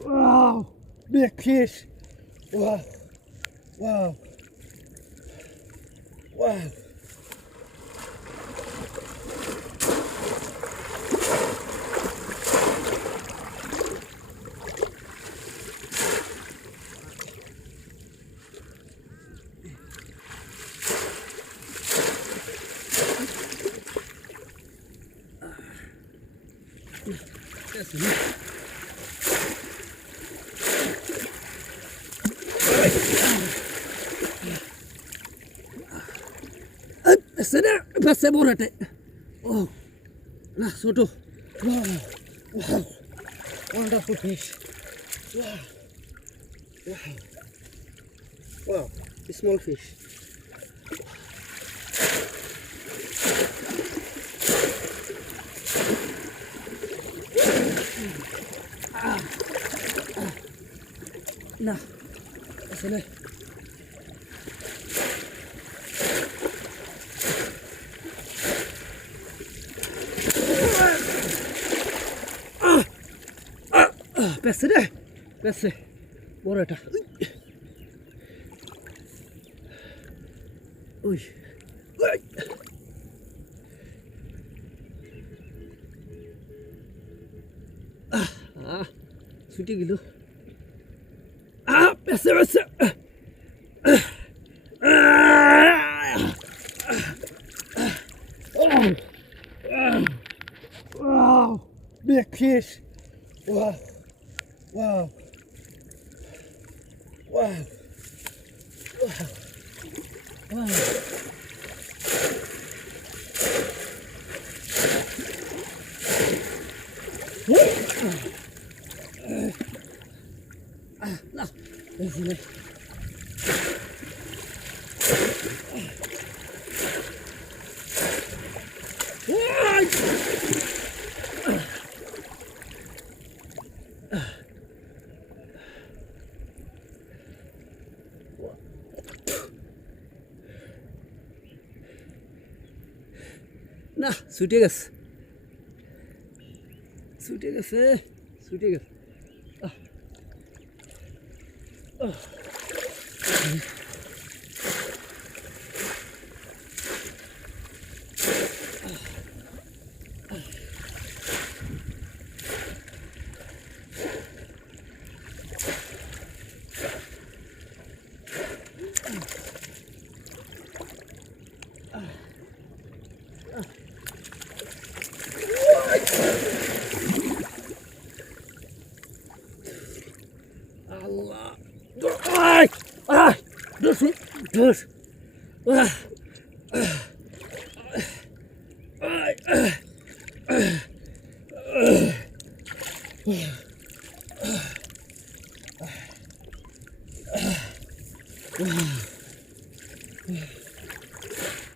Wow, big fish. Wow, wow, wow. That's enough. Basta borate. Oh, nah, soto. Wow, wow, wonderful fish. Wow, wow, wow, small fish. Nah, asal basta deh, basta. Borata. Uy, uy. ছুটি গেল বেছে বেছে Wow, big fish. Wow, wow, wow, wow, wow. Nah, di sini. Nah, ছুটে গেছে ছুটে গেছে ছুটে গেছে Allah. Ay! Ay! Dur. Dur. Ay! Ay!